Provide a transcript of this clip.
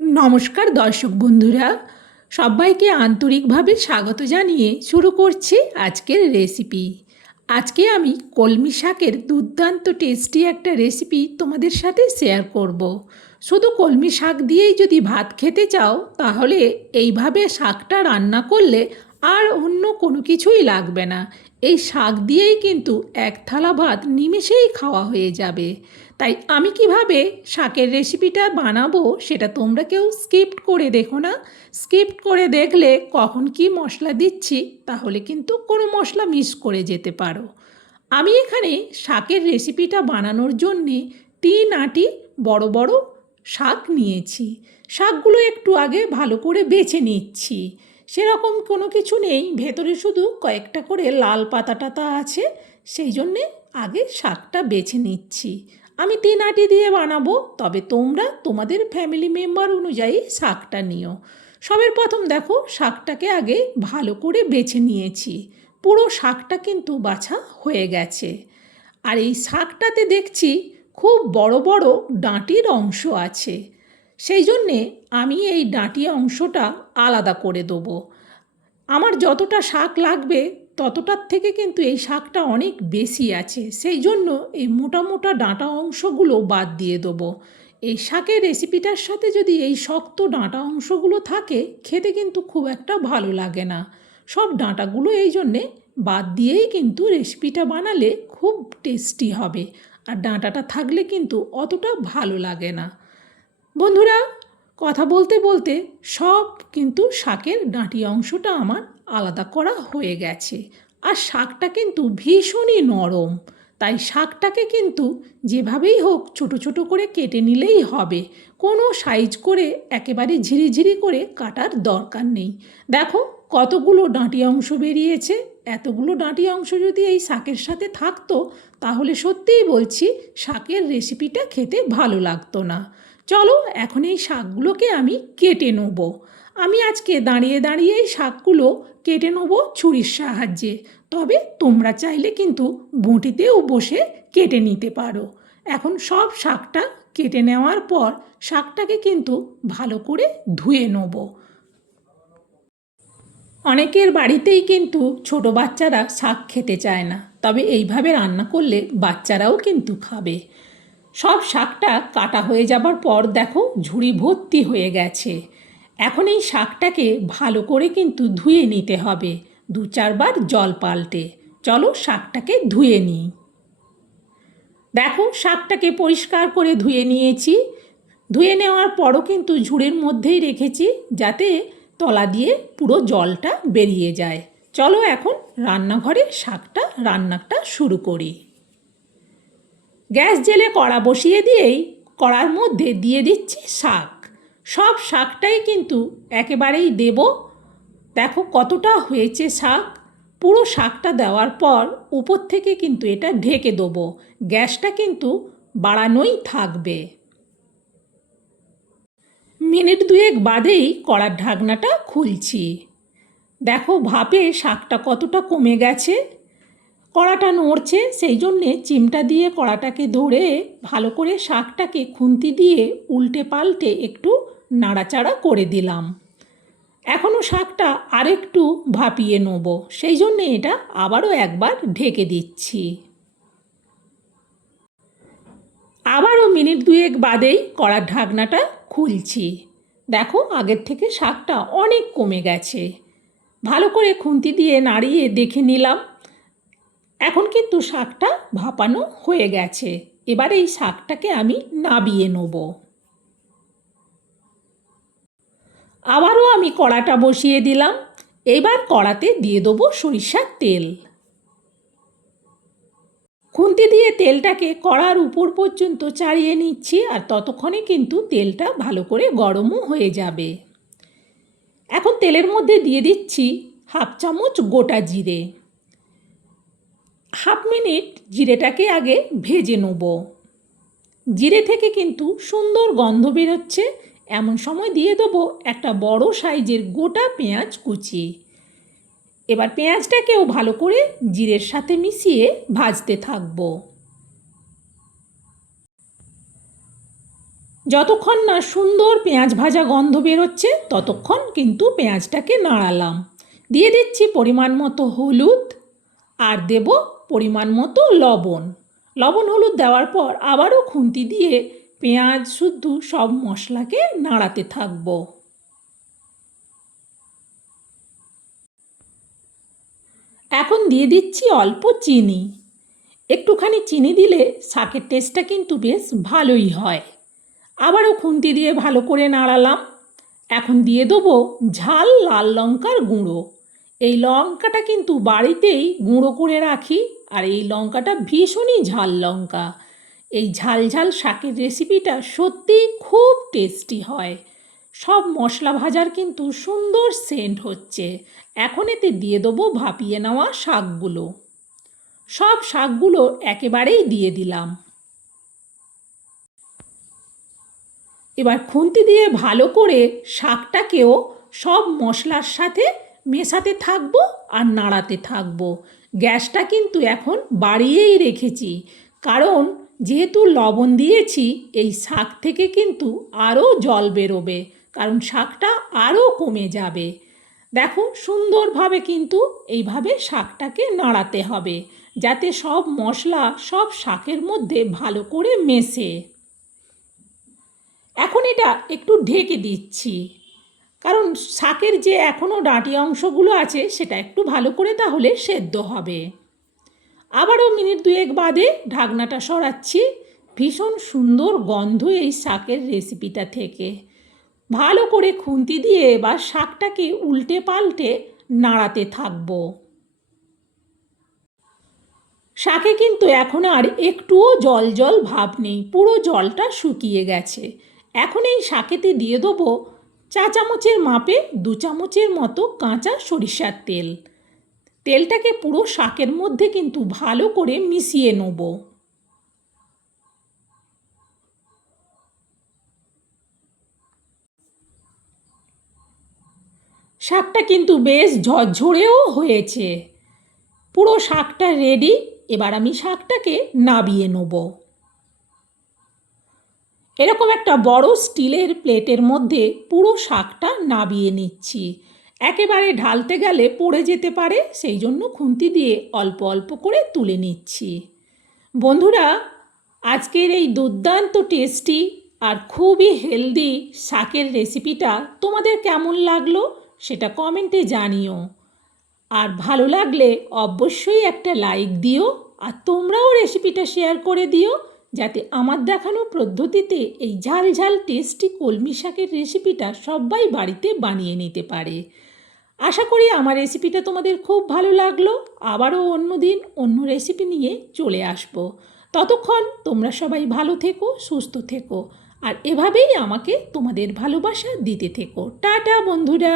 নমস্কার দর্শক বন্ধুরা, সবাইকে আন্তরিকভাবে স্বাগত জানিয়ে শুরু করছি আজকের রেসিপি। আজকে আমি কলমি শাকের দুর্দান্ত টেস্টি একটা রেসিপি তোমাদের সাথে শেয়ার করব। শুধু কলমি শাক দিয়েই যদি ভাত খেতে চাও তাহলে এইভাবে শাকটা রান্না করলে আর অন্য কোনো কিছুই লাগবে না। এই শাক দিয়েই কিন্তু এক থালা ভাত নিমেষেই খাওয়া হয়ে যাবে। তাই আমি কিভাবে শাকের রেসিপিটা বানাবো সেটা তোমরা কেউ স্কিপ করে দেখো না। স্কিপ করে দেখলে কখন কি মশলা দিচ্ছি তাহলে কিন্তু কোনো মশলা মিস করে যেতে পারো। আমি এখানে শাকের রেসিপিটা বানানোর জন্যে 3 আঁটি বড় বড় শাক নিয়েছি। শাকগুলো একটু আগে ভালো করে বেছে নিচ্ছি। সেরকম কোনো কিছু নেই, ভেতরে শুধু কয়েকটা করে লাল পাতা টাতা আছে, সেই জন্যে আগে শাকটা বেছে নিচ্ছি। আমি 3 আঁটি দিয়ে বানাবো, তবে তোমরা তোমাদের ফ্যামিলি মেম্বার অনুযায়ী শাকটা নিও। সবের প্রথম দেখো শাকটাকে আগে ভালো করে বেছে নিয়েছি। পুরো শাকটা কিন্তু বাছা হয়ে গেছে। আর এই শাকটাতে দেখছি খুব বড় বড় ডাঁটির অংশ আছে, সেই জন্যে আমি এই ডাঁটি অংশটা আলাদা করে দেবো। আমার যতটা শাক লাগবে ততটার থেকে কিন্তু এই শাকটা অনেক বেশি আছে, সেই জন্য এই মোটা মোটা ডাঁটা অংশগুলো বাদ দিয়ে দেবো। এই শাকের রেসিপিটার সাথে যদি এই শক্ত ডাঁটা অংশগুলো থাকে খেতে কিন্তু খুব একটা ভালো লাগে না। সব ডাঁটাগুলো এই জন্যে বাদ দিয়েই কিন্তু রেসিপিটা বানালে খুব টেস্টি হবে, আর ডাঁটাটা থাকলে কিন্তু অতটা ভালো লাগে না। বন্ধুরা, কথা বলতে বলতে সব কিন্তু শাকের ডাঁটি অংশটা আমার আলাদা করা হয়ে গেছে। আর শাকটা কিন্তু ভীষণই নরম, তাই শাকটাকে কিন্তু যেভাবেই হোক ছোট ছোট করে কেটে নিলেই হবে। কোনো সাইজ করে একেবারে ঝিরিঝিরি করে কাটার দরকার নেই। দেখো কতগুলো ডাঁটি অংশ বেরিয়েছে। এতগুলো ডাঁটি অংশ যদি এই শাকের সাথে থাকতো তাহলে সত্যিই বলছি শাকের রেসিপিটা খেতে ভালো লাগতো না। চলো এখন এই শাকগুলোকে আমি কেটে নেব। আমি আজকে দাঁড়িয়ে দাঁড়িয়ে এই শাকগুলো কেটে নেব ছুরির সাহায্যে, তবে তোমরা চাইলে কিন্তু বঁটিতেও বসে কেটে নিতে পারো। এখন সব শাকটা কেটে নেওয়ার পর শাকটাকে কিন্তু ভালো করে ধুয়ে নেব। অনেকের বাড়িতেই কিন্তু ছোট বাচ্চারা শাক খেতে চায় না, তবে এইভাবে রান্না করলে বাচ্চারাও কিন্তু খাবে। সব শাকটা কাটা হয়ে যাবার পর দেখো ঝুড়ি ভর্তি হয়ে গেছে। এখন এই শাকটাকে ভালো করে কিন্তু ধুয়ে নিতে হবে, 2-4 বার জল পাল্টে। চলো শাকটাকে ধুয়ে নিই। দেখো শাকটাকে পরিষ্কার করে ধুয়ে নিয়েছি। ধুয়ে নেওয়ার পরও কিন্তু ঝুড়ির মধ্যেই রেখেছি যাতে তলা দিয়ে পুরো জলটা বেরিয়ে যায়। চলো এখন রান্নাঘরে রান্নাটা শুরু করি। গ্যাস জেলে কড়া বসিয়ে দিয়েই কড়ার মধ্যে দিয়ে দিচ্ছি শাক। সব শাকটাই কিন্তু একেবারেই দেব। দেখো কতটা হয়েছে শাক। পুরো শাকটা দেওয়ার পর উপর থেকে কিন্তু এটা ঢেকে দেবো। গ্যাসটা কিন্তু বাড়ানোই থাকবে। মিনিট 2 বাদেই কড়ার ঢাকনাটা খুলছি। দেখো ভাপে শাকটা কতটা কমে গেছে। কড়াটা নড়ছে, সেই জন্যে চিমটা দিয়ে কড়াটাকে ধরে ভালো করে শাকটাকে খুন্তি দিয়ে উল্টে পাল্টে একটু নাড়াচাড়া করে দিলাম। এখনও শাকটা আরেকটু ভাপিয়ে নেব, সেই জন্যে এটা আবারও একবার ঢেকে দিচ্ছি। আবারও মিনিট 2 বাদেই কড়ার ঢাকনাটা খুলছি। দেখো আগের থেকে শাকটা অনেক কমে গেছে। ভালো করে খুন্তি দিয়ে নাড়িয়ে দেখে নিলাম। এখন কিন্তু শাকটা ভাপানো হয়ে গেছে। এবার এই শাকটাকে আমি নাবিয়ে নেব। আবারও আমি কড়াটা বসিয়ে দিলাম। এবার কড়াতে দিয়ে দেবো সরিষার তেল। খুন্তি দিয়ে তেলটাকে কড়ার উপর পর্যন্ত চাড়িয়ে নিচ্ছি, আর ততক্ষণে কিন্তু তেলটা ভালো করে গরমও হয়ে যাবে। এখন তেলের মধ্যে দিয়ে দিচ্ছি 1/2 চামচ গোটা জিরে। 1/2 মিনিট জিরেটাকে আগে ভেজে নেব। জিরে থেকে কিন্তু সুন্দর গন্ধ বেরোচ্ছে। এমন সময় দিয়ে দেবো একটা বড় সাইজের গোটা পেঁয়াজ কুচি। এবার পেঁয়াজটাকেও ভালো করে জিরের সাথে মিশিয়ে ভাজতে থাকবো। যতক্ষণ না সুন্দর পেঁয়াজ ভাজা গন্ধ বেরোচ্ছে ততক্ষণ কিন্তু পেঁয়াজটাকে নাড়ালাম। দিয়ে দিচ্ছি পরিমাণ মতো হলুদ আর দেব পরিমাণ মতো লবণ। লবণ হলুদ দেওয়ার পর আবারও খুন্তি দিয়ে পেঁয়াজ শুদ্ধ সব মশলাকে নাড়াতে থাকবো। এখন দিয়ে দিচ্ছি অল্প চিনি। একটুখানি চিনি দিলে শাকের টেস্টটা কিন্তু বেশ ভালোই হয়। আবারও খুন্তি দিয়ে ভালো করে নাড়ালাম। এখন দিয়ে দেবো ঝাল লাল লঙ্কার গুঁড়ো। এই লঙ্কাটা কিন্তু বাড়িতেই গুঁড়ো করে রাখি, আর এই লঙ্কাটা ভীষণই ঝাল লঙ্কা। এই ঝাল ঝাল শাকের রেসিপিটা সত্যিই খুব টেস্টি হয়। সব মশলা ভাজার কিন্তু সুন্দর সেন্ট হচ্ছে। এখন এতে দিয়ে দেবো ভাপিয়ে নেওয়া শাকগুলো। সব শাকগুলো একেবারেই দিয়ে দিলাম। এবার খুন্তি দিয়ে ভালো করে শাকটাকেও সব মশলার সাথে মেশাতে থাকবো আর নাড়াতে থাকবো। গ্যাসটা কিন্তু এখন বাড়িয়েই রেখেছি, কারণ যেহেতু লবণ দিয়েছি এই শাক থেকে কিন্তু আরও জল বেরোবে, কারণ শাকটা আরও কমে যাবে। দেখো সুন্দরভাবে কিন্তু এইভাবে শাকটাকে নাড়াতে হবে, যাতে সব মশলা সব শাকের মধ্যে ভালো করে মেশে। এখন এটা একটু ঢেকে দিচ্ছি, কারণ শাকের যে এখনও ডাঁটি অংশগুলো আছে সেটা একটু ভালো করে তাহলে সেদ্ধ হবে। আবারও মিনিট দুয়েক বাদে ঢাকনাটা সরাচ্ছি। ভীষণ সুন্দর গন্ধ এই শাকের রেসিপিটা থেকে। ভালো করে খুন্তি দিয়ে এবার শাকটাকে উল্টে পাল্টে নাড়াতে থাকবো। শাকে কিন্তু এখন আর একটুও জল জল ভাব নেই, পুরো জলটা শুকিয়ে গেছে। এখন এই শাকেতে দিয়ে দেবো 4 চামচের মাপে 2 চামচের মতো কাঁচা সরিষার তেল। তেলটাকে পুরো শাকের মধ্যে কিন্তু ভালো করে মিশিয়ে নেব। শাকটা কিন্তু বেশ ঝরঝরেও হয়েছে। পুরো শাকটা রেডি। এবার আমি শাকটাকে নাবিয়ে নেব। এরকম একটা বড় স্টিলের প্লেটের মধ্যে পুরো শাকটা নাবিয়ে নিচ্ছি। একেবারে ঢালতে গেলে পড়ে যেতে পারে, সেই জন্য খুন্তি দিয়ে অল্প অল্প করে তুলে নিচ্ছি। বন্ধুরা, আজকের এই দুর্দান্ত টেস্টি আর খুবই হেলদি শাকের রেসিপিটা তোমাদের কেমন লাগলো সেটা কমেন্টে জানিও। আর ভালো লাগলে অবশ্যই একটা লাইক দিও, আর তোমরাও রেসিপিটা শেয়ার করে দিও, যাতে আমার দেখানো পদ্ধতিতে এই ঝাল ঝাল টেস্টি কলমি শাকের রেসিপিটা সবাই বাড়িতে বানিয়ে নিতে পারে। আশা করি আমার রেসিপিটা তোমাদের খুব ভালো লাগলো। আবারও অন্য দিন অন্য রেসিপি নিয়ে চলে আসব। ততক্ষণ তোমরা সবাই ভালো থেকো, সুস্থ থেকো, আর এভাবেই আমাকে তোমাদের ভালোবাসা দিতে থেকো। টাটা বন্ধুরা।